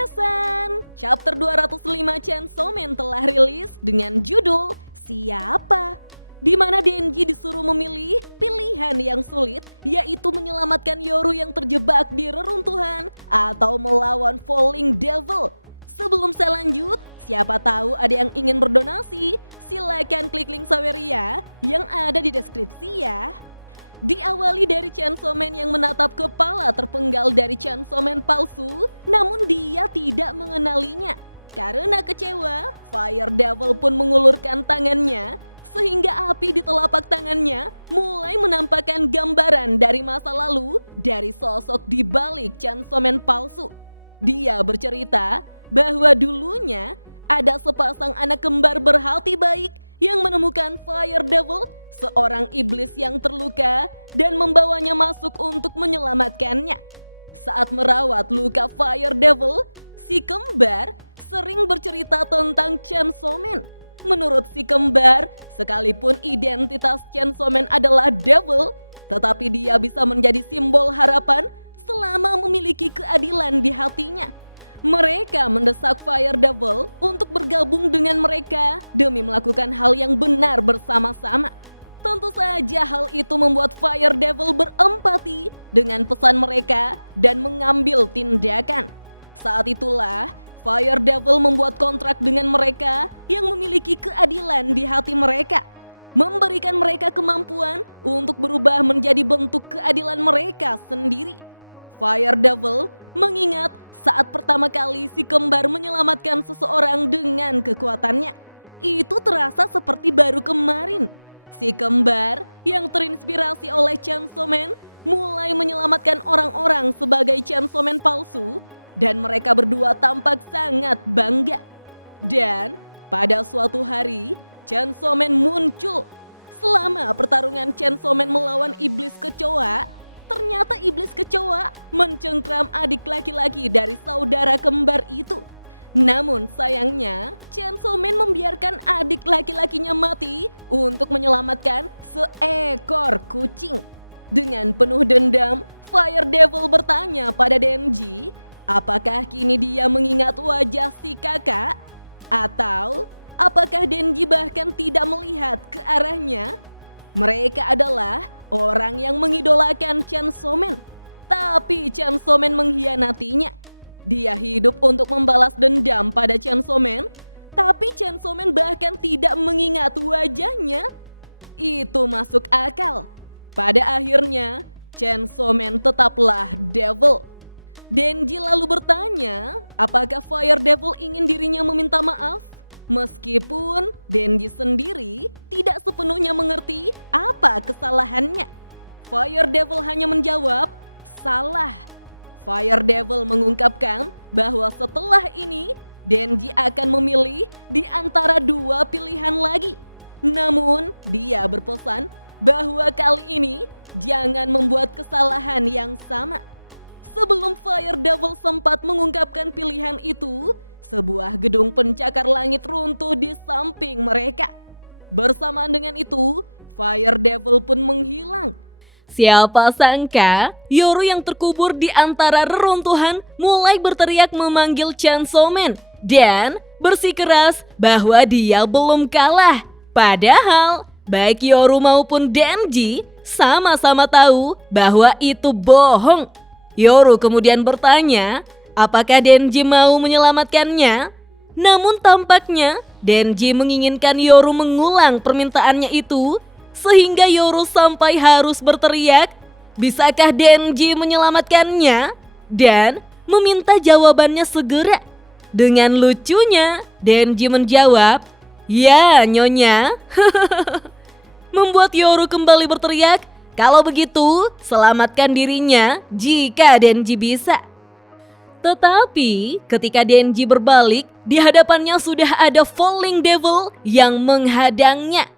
Minasan, chapter 205 Chainsaw Man telah rilis dengan judul Siapa? Di mana Denji disuruh memilih pilihan yang sulit, yaitu menyelamatkan Yoru yang terjebak di reruntuhan atau melawan Falling Devil. Sebelum saya lanjut, siapa tahu ada yang ingin berdonasi, silakan klik link Saweria yang ada di deskripsi ya. Diawali dari Chainsaw Man yang menatap kepala terpenggal dari Chainsaw Man palsu, namun dia tidak mengenalinya. Karena kecewa, Fire Devil pun mengulurkan tangannya, sehingga api di telapak tangannya mulai menampakkan gambaran dari masa lalu dari sosok di balik Chainsaw Man palsu. Dia bercerita bahwa dulunya ada sepasang anak kembar berhati baik yang menemukan Fire Devil, seorang iblis yang terluka, dan membawanya masuk untuk menyelamatkannya. Saat merawat luka Fire Devil, si kembar sering bercerita tentang Chainsaw Man. Menurut si kembar, sekalipun identitas Chainsaw Man adalah Devil, tetapi dia bisa menjadi simbol harapan selama memiliki keadilan di hatinya. Mereka mendesak Fire Devil untuk bergabung dengan mereka demi melakukan hal yang benar bersama-sama. Tentu saja hal itu membuat Fire Devil berempati dengan pesan mereka dan mengambil tindakan. Saat itulah Fire Devil membuat kontrak dengan mereka yang memiliki keadilan di hati mereka, memberikan mereka kemampuan untuk berubah menjadi bentuk keadilan mereka sendiri. Fire Devil mengingat saat pertama kali si kembar menyelamatkan seseorang dengan kekuatannya. Itu terasa seperti baru kemarin. Si kembar yang terinspirasi oleh Chainsaw Man mulai menyelamatkan orang-orang sebagai Chainsaw Man palsu, dan mereka berdua tampak sangat bangga. Dan pada suatu hari, Chainsaw Man muncul. Selama pertarungan Chainsaw Man melawan iblis kecoa, ternyata iblis kecoa mencengkram adik laki-laki dari saudara kembar itu. Namun sayangnya, Chainsaw Man membiarkan adik laki-lakinya mati untuk menyelamatkan seekor kucing. Dengan penuh dendam, Fire Devil bertanya pada Denji, apakah kini dia mengingat wajah si kakak? Atau apakah Denji bahkan tidak melihat ke arahnya? Mereka adalah orang yang mengidolakan Chainsaw Man, tapi Chainsaw Man mengkhianatinya. Dia hidup untuk membalas dendam pada Chainsaw Man, tapi Chainsaw Man bahkan tidak mengingat wajahnya. Itu masuk akal. Pada akhirnya, Chainsaw Man tetaplah Devil. Denji lalu bertanya, apakah Fire Devil ingin dirinya meminta maaf? Meskipun Denji sendiri tidak sepenuhnya mengerti apa kesalahannya. Fire Devil hanya menjawab, salah. Fire Devil mengungkapkan bahwa setelah ini Denji akan memilih di antara dua pilihan lagi. Namun dia berpesan bahwa kali ini jangan membuat kesalahan yang sama. Sebelum Fire Devil sempat mengungkapkan pilihan itu, sebuah gedung pencakar langit runtuh di samping mereka. Bersamaan dengan itu, Fire Devil pun menghilang. Siapa sangka, Yoru yang terkubur di antara reruntuhan mulai berteriak memanggil Chainsaw Man dan bersikeras bahwa dia belum kalah. Padahal, baik Yoru maupun Denji sama-sama tahu bahwa itu bohong. Yoru kemudian bertanya, apakah Denji mau menyelamatkannya? Namun tampaknya Denji menginginkan Yoru mengulang permintaannya itu, sehingga Yoru sampai harus berteriak, bisakah Denji menyelamatkannya? Dan meminta jawabannya segera. Dengan lucunya, Denji menjawab, ya nyonya. Membuat Yoru kembali berteriak, kalau begitu selamatkan dirinya jika Denji bisa. Tetapi ketika Denji berbalik, di hadapannya sudah ada Falling Devil yang menghadangnya.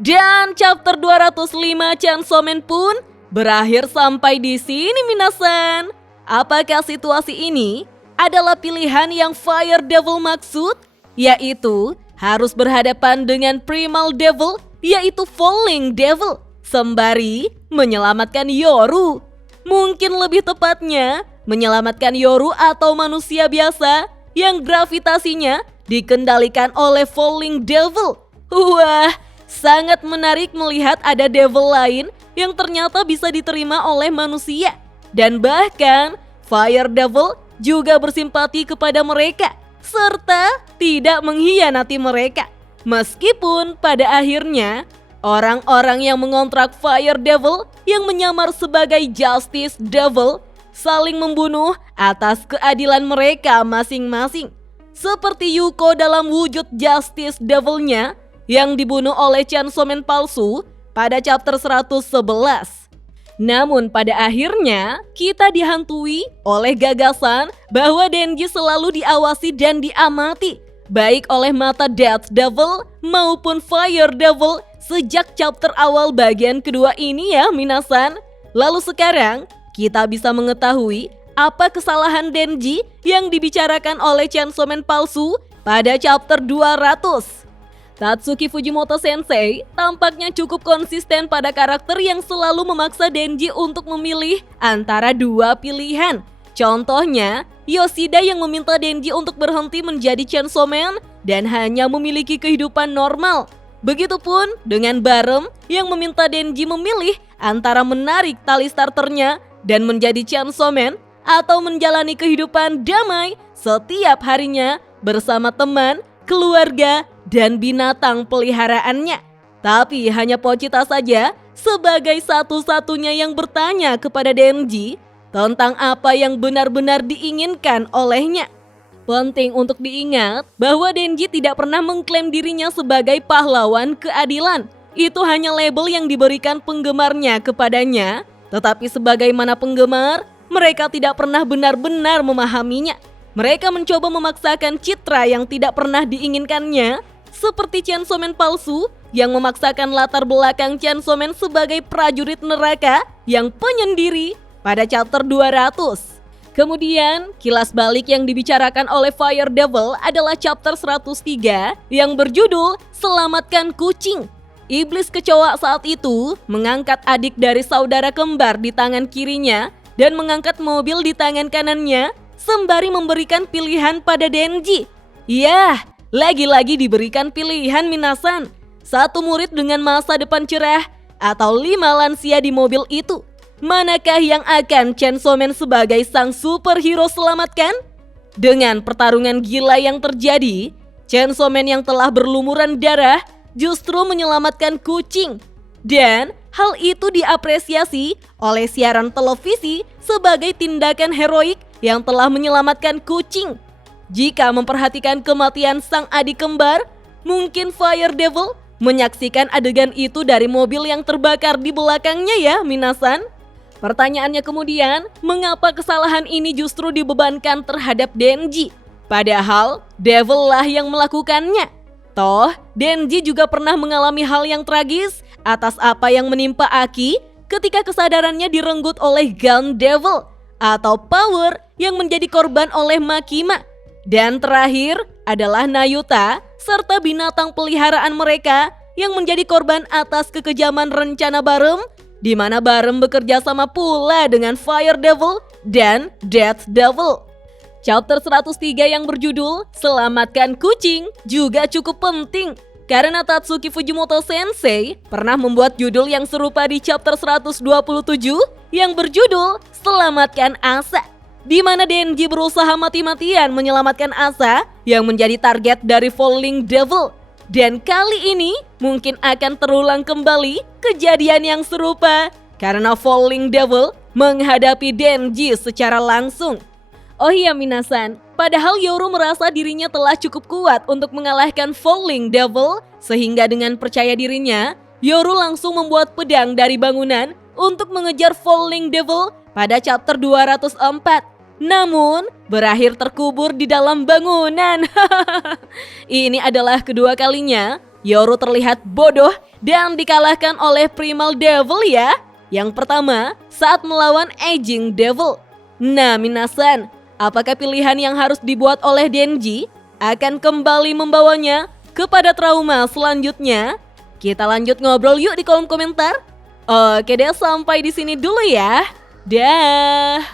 Dan chapter 205 Chainsaw Man pun berakhir sampai di sini minasan. Apakah situasi ini adalah pilihan yang Fire Devil maksud? Yaitu harus berhadapan dengan Primal Devil, yaitu Falling Devil, sembari menyelamatkan Yoru. Mungkin lebih tepatnya menyelamatkan Yoru atau manusia biasa yang gravitasinya dikendalikan oleh Falling Devil. Wah, sangat menarik melihat ada devil lain yang ternyata bisa diterima oleh manusia. Dan bahkan Fire Devil juga bersimpati kepada mereka serta tidak mengkhianati mereka. Meskipun pada akhirnya orang-orang yang mengontrak Fire Devil yang menyamar sebagai Justice Devil saling membunuh atas keadilan mereka masing-masing. Seperti Yuko dalam wujud Justice Devil-nya yang dibunuh oleh Chainsaw Man palsu pada chapter 111. Namun pada akhirnya kita dihantui oleh gagasan bahwa Denji selalu diawasi dan diamati baik oleh mata Death Devil maupun Fire Devil sejak chapter awal bagian kedua ini ya minasan. Lalu sekarang kita bisa mengetahui apa kesalahan Denji yang dibicarakan oleh Chainsaw Man palsu pada chapter 200. Tatsuki Fujimoto Sensei tampaknya cukup konsisten pada karakter yang selalu memaksa Denji untuk memilih antara dua pilihan. Contohnya, Yoshida yang meminta Denji untuk berhenti menjadi Chainsaw Man dan hanya memiliki kehidupan normal. Begitupun dengan Barem yang meminta Denji memilih antara menarik tali starternya dan menjadi Chainsaw Man atau menjalani kehidupan damai setiap harinya bersama teman, keluarga, dan binatang peliharaannya. Tapi hanya Pochita saja sebagai satu-satunya yang bertanya kepada Denji tentang apa yang benar-benar diinginkan olehnya. Penting untuk diingat bahwa Denji tidak pernah mengklaim dirinya sebagai pahlawan keadilan. Itu hanya label yang diberikan penggemarnya kepadanya. Tetapi sebagaimana penggemar, mereka tidak pernah benar-benar memahaminya. Mereka mencoba memaksakan citra yang tidak pernah diinginkannya, seperti Chainsaw Man palsu yang memaksakan latar belakang Chainsaw Man sebagai prajurit neraka yang penyendiri pada chapter 200. Kemudian, kilas balik yang dibicarakan oleh Fire Devil adalah chapter 103 yang berjudul Selamatkan Kucing. Iblis kecoa saat itu mengangkat adik dari saudara kembar di tangan kirinya dan mengangkat mobil di tangan kanannya sembari memberikan pilihan pada Denji. Yah, lagi-lagi diberikan pilihan minasan. Satu murid dengan masa depan cerah atau 5 lansia di mobil itu. Manakah yang akan Chainsaw Man sebagai sang superhero selamatkan? Dengan pertarungan gila yang terjadi, Chainsaw Man yang telah berlumuran darah justru menyelamatkan kucing. Dan hal itu diapresiasi oleh siaran televisi sebagai tindakan heroik yang telah menyelamatkan kucing. Jika memperhatikan kematian sang adik kembar, mungkin Fire Devil menyaksikan adegan itu dari mobil yang terbakar di belakangnya ya minasan. Pertanyaannya kemudian, mengapa kesalahan ini justru dibebankan terhadap Denji? Padahal Devil lah yang melakukannya. Toh, Denji juga pernah mengalami hal yang tragis atas apa yang menimpa Aki ketika kesadarannya direnggut oleh Gun Devil atau Power yang menjadi korban oleh Makima. Dan terakhir adalah Nayuta serta binatang peliharaan mereka yang menjadi korban atas kekejaman rencana Barem, di mana Barem bekerja sama pula dengan Fire Devil dan Death Devil. Chapter 103 yang berjudul Selamatkan Kucing juga cukup penting karena Tatsuki Fujimoto Sensei pernah membuat judul yang serupa di chapter 127 yang berjudul Selamatkan Asa, di mana Denji berusaha mati-matian menyelamatkan Asa yang menjadi target dari Falling Devil. Dan kali ini mungkin akan terulang kembali kejadian yang serupa karena Falling Devil menghadapi Denji secara langsung. Oh iya minasan, padahal Yoru merasa dirinya telah cukup kuat untuk mengalahkan Falling Devil, sehingga dengan percaya dirinya, Yoru langsung membuat pedang dari bangunan untuk mengejar Falling Devil pada chapter 204. Namun, berakhir terkubur di dalam bangunan. Ini adalah kedua kalinya Yoru terlihat bodoh dan dikalahkan oleh Primal Devil ya. Yang pertama, saat melawan Aging Devil. Nah minasan, apakah pilihan yang harus dibuat oleh Denji akan kembali membawanya kepada trauma selanjutnya? Kita lanjut ngobrol yuk di kolom komentar. Oke deh, sampai di sini dulu ya. Dah.